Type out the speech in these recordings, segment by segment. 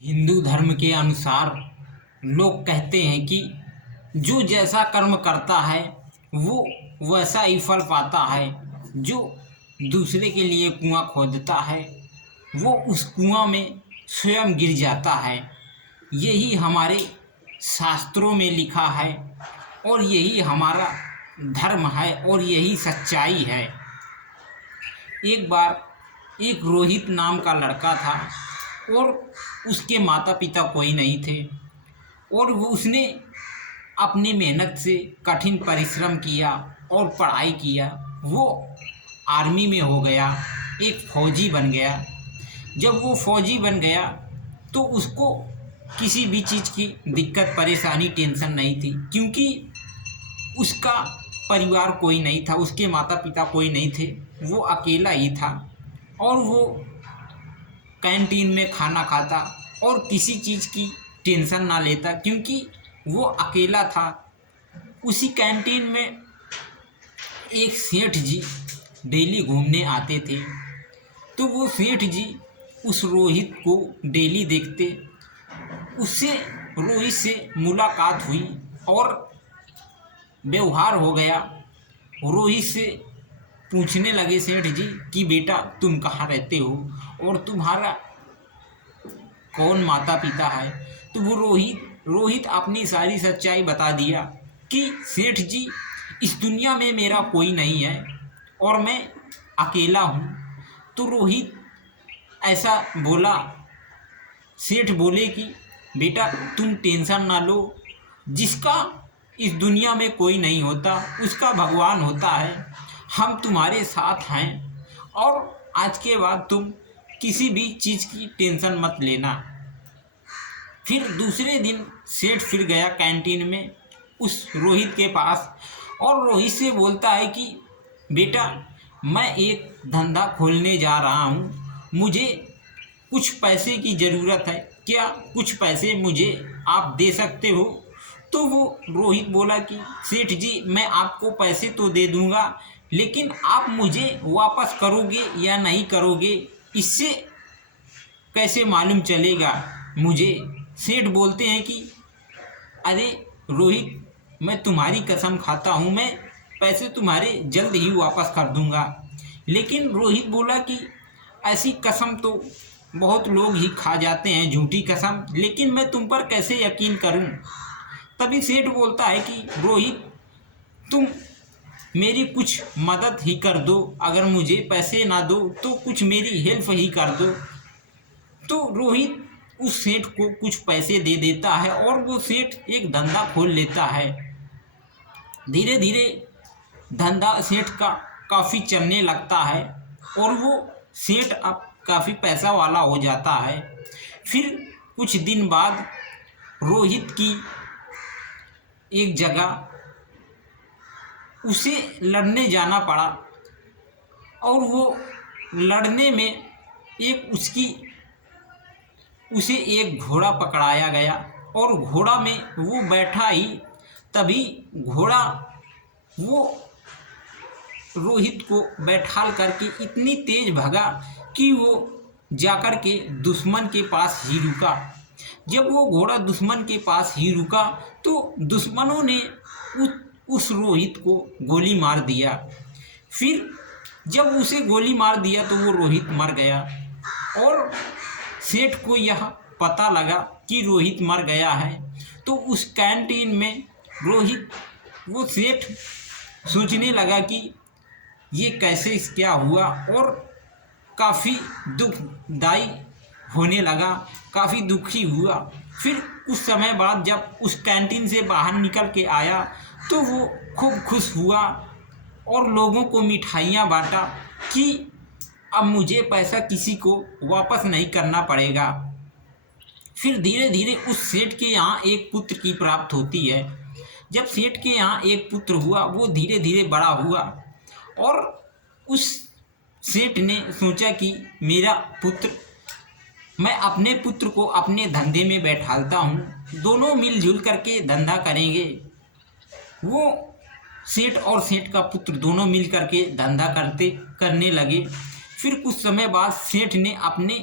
हिंदू धर्म के अनुसार लोग कहते हैं कि जो जैसा कर्म करता है वो वैसा ही फल पाता है। जो दूसरे के लिए कुआं खोदता है वो उस कुआं में स्वयं गिर जाता है। यही हमारे शास्त्रों में लिखा है और यही हमारा धर्म है और यही सच्चाई है। एक बार एक रोहित नाम का लड़का था और उसके माता पिता कोई नहीं थे और उसने अपनी मेहनत से कठिन परिश्रम किया और पढ़ाई किया। वो आर्मी में हो गया, एक फ़ौजी बन गया। जब वो फ़ौजी बन गया तो उसको किसी भी चीज़ की दिक्कत परेशानी टेंशन नहीं थी, क्योंकि उसका परिवार कोई नहीं था, उसके माता पिता कोई नहीं थे, वो अकेला ही था और वो कैंटीन में खाना खाता और किसी चीज़ की टेंशन ना लेता, क्योंकि वो अकेला था। उसी कैंटीन में एक सेठ जी डेली घूमने आते थे, तो वो सेठ जी उस रोहित को डेली देखते। उससे रोहित से मुलाकात हुई और व्यवहार हो गया। रोहित से पूछने लगे सेठ जी कि बेटा तुम कहाँ रहते हो और तुम्हारा कौन माता पिता है। तो वो रोहित अपनी सारी सच्चाई बता दिया कि सेठ जी इस दुनिया में मेरा कोई नहीं है और मैं अकेला हूँ। तो रोहित ऐसा बोला। सेठ बोले कि बेटा तुम टेंशन ना लो, जिसका इस दुनिया में कोई नहीं होता उसका भगवान होता है। हम तुम्हारे साथ हैं और आज के बाद तुम किसी भी चीज़ की टेंशन मत लेना। फिर दूसरे दिन सेठ फिर गया कैंटीन में उस रोहित के पास और रोहित से बोलता है कि बेटा मैं एक धंधा खोलने जा रहा हूँ, मुझे कुछ पैसे की ज़रूरत है, क्या कुछ पैसे मुझे आप दे सकते हो। तो वो रोहित बोला कि सेठ जी मैं आपको पैसे तो दे दूँगा, लेकिन आप मुझे वापस करोगे या नहीं करोगे इससे कैसे मालूम चलेगा मुझे। सेठ बोलते हैं कि अरे रोहित मैं तुम्हारी कसम खाता हूँ, मैं पैसे तुम्हारे जल्द ही वापस कर दूँगा। लेकिन रोहित बोला कि ऐसी कसम तो बहुत लोग ही खा जाते हैं, झूठी कसम, लेकिन मैं तुम पर कैसे यकीन करूँ। तभी सेठ बोलता है कि रोहित तुम मेरी कुछ मदद ही कर दो, अगर मुझे पैसे ना दो तो कुछ मेरी हेल्प ही कर दो। तो रोहित उस सेठ को कुछ पैसे दे देता है और वो सेठ एक धंधा खोल लेता है। धीरे धीरे धंधा सेठ का काफ़ी चलने लगता है और वो सेठ अब काफ़ी पैसा वाला हो जाता है। फिर कुछ दिन बाद रोहित की एक जगह उसे लड़ने जाना पड़ा और वो लड़ने में उसे एक घोड़ा पकड़ाया गया और घोड़ा में वो बैठा ही तभी घोड़ा वो रोहित को बैठाल करके इतनी तेज भागा कि वो जाकर के दुश्मन के पास ही रुका। जब वो घोड़ा दुश्मन के पास ही रुका तो दुश्मनों ने उस रोहित को गोली मार दिया। फिर जब उसे गोली मार दिया तो वो रोहित मर गया और सेठ को यह पता लगा कि रोहित मर गया है। तो उस कैंटीन में वो सेठ सोचने लगा कि ये कैसे क्या हुआ और काफ़ी दुखदाई होने लगा, काफ़ी दुखी हुआ। फिर कुछ समय बाद जब उस कैंटीन से बाहर निकल के आया तो वो खूब खुश हुआ और लोगों को मिठाइयाँ बांटा कि अब मुझे पैसा किसी को वापस नहीं करना पड़ेगा। फिर धीरे धीरे उस सेठ के यहाँ एक पुत्र की प्राप्त होती है। जब सेठ के यहाँ एक पुत्र हुआ वो धीरे धीरे बड़ा हुआ और उस सेठ ने सोचा कि मैं अपने पुत्र को अपने धंधे में बैठालता हूँ, दोनों मिलजुल करके धंधा करेंगे। वो सेठ और सेठ का पुत्र दोनों मिल करके धंधा करने लगे। फिर कुछ समय बाद सेठ ने अपने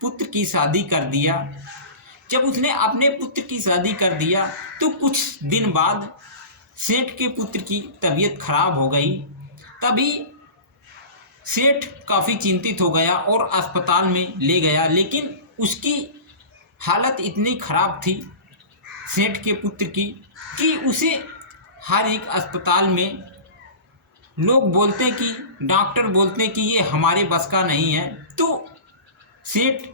पुत्र की शादी कर दिया जब उसने अपने पुत्र की शादी कर दिया तो कुछ दिन बाद सेठ के पुत्र की तबीयत खराब हो गई। तभी सेठ काफ़ी चिंतित हो गया और अस्पताल में ले गया, लेकिन उसकी हालत इतनी खराब थी सेठ के पुत्र की कि उसे हर एक अस्पताल में लोग बोलते हैं कि डॉक्टर बोलते हैं कि ये हमारे बस का नहीं है। तो सेठ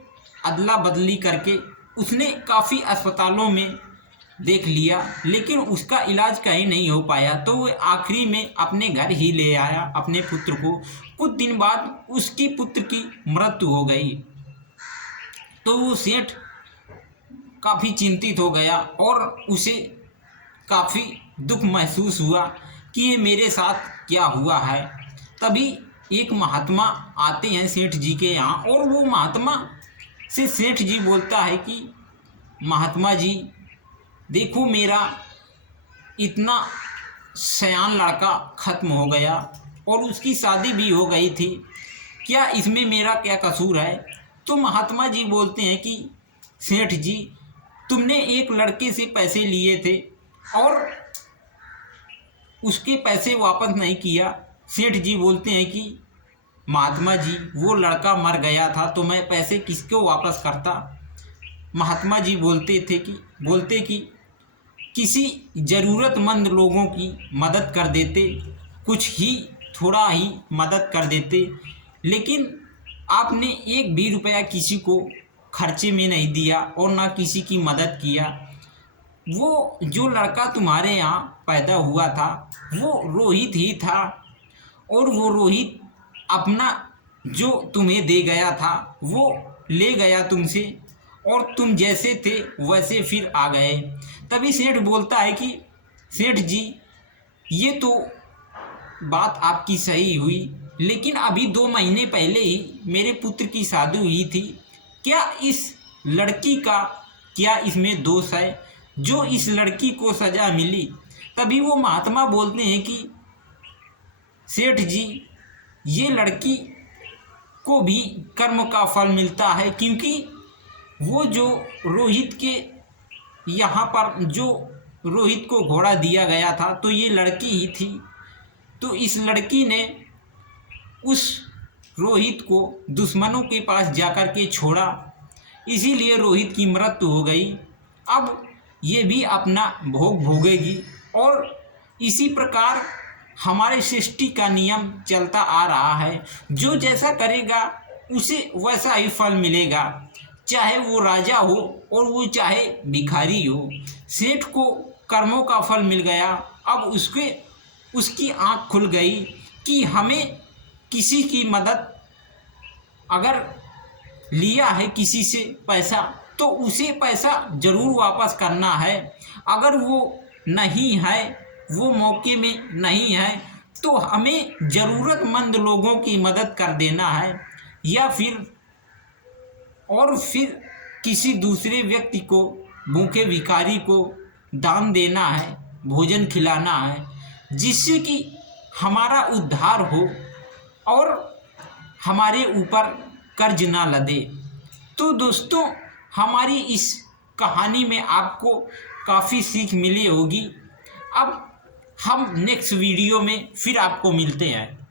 अदला बदली करके उसने काफ़ी अस्पतालों में देख लिया, लेकिन उसका इलाज कहीं नहीं हो पाया। तो वो आखिरी में अपने घर ही ले आया अपने पुत्र को। कुछ दिन बाद उसकी पुत्र की मृत्यु हो गई। तो वो सेठ काफ़ी चिंतित हो गया और उसे काफ़ी दुख महसूस हुआ कि ये मेरे साथ क्या हुआ है। तभी एक महात्मा आते हैं सेठ जी के यहाँ, और वो महात्मा से सेठ जी बोलता है कि महात्मा जी देखो, मेरा इतना सयान लड़का ख़त्म हो गया और उसकी शादी भी हो गई थी, क्या इसमें मेरा क्या कसूर है। तो महात्मा जी बोलते हैं कि सेठ जी, तुमने एक लड़के से पैसे लिए थे और उसके पैसे वापस नहीं किया। सेठ जी बोलते हैं कि महात्मा जी, वो लड़का मर गया था तो मैं पैसे किसको वापस करता। महात्मा जी बोलते कि किसी ज़रूरतमंद लोगों की मदद कर देते, कुछ ही थोड़ा ही मदद कर देते, लेकिन आपने एक भी रुपया किसी को खर्चे में नहीं दिया और ना किसी की मदद किया। वो जो लड़का तुम्हारे यहाँ पैदा हुआ था वो रोहित ही था, और वो रोहित अपना जो तुम्हें दे गया था वो ले गया तुमसे, और तुम जैसे थे वैसे फिर आ गए। तभी सेठ बोलता है कि सेठ जी, ये तो बात आपकी सही हुई, लेकिन अभी 2 महीने पहले ही मेरे पुत्र की शादी हुई थी। क्या इस लड़की का क्या इसमें दोष है जो इस लड़की को सज़ा मिली। तभी वो महात्मा बोलते हैं कि सेठ जी, ये लड़की को भी कर्म का फल मिलता है, क्योंकि वो जो रोहित के यहाँ पर जो रोहित को घोड़ा दिया गया था तो ये लड़की ही थी। तो इस लड़की ने उस रोहित को दुश्मनों के पास जाकर के छोड़ा, इसीलिए रोहित की मृत्यु हो गई। अब ये भी अपना भोग भोगेगी, और इसी प्रकार हमारे सृष्टि का नियम चलता आ रहा है। जो जैसा करेगा उसे वैसा ही फल मिलेगा, चाहे वो राजा हो और वो चाहे भिखारी हो। सेठ को कर्मों का फल मिल गया। अब उसकी आँख खुल गई कि हमें किसी की मदद, अगर लिया है किसी से पैसा तो उसे पैसा ज़रूर वापस करना है। अगर वो नहीं है, वो मौके में नहीं है, तो हमें ज़रूरतमंद लोगों की मदद कर देना है, या फिर किसी दूसरे व्यक्ति को, भूखे भिखारी को दान देना है, भोजन खिलाना है, जिससे कि हमारा उद्धार हो और हमारे ऊपर कर्ज ना लदे। तो दोस्तों, हमारी इस कहानी में आपको काफ़ी सीख मिली होगी। अब हम नेक्स्ट वीडियो में फिर आपको मिलते हैं।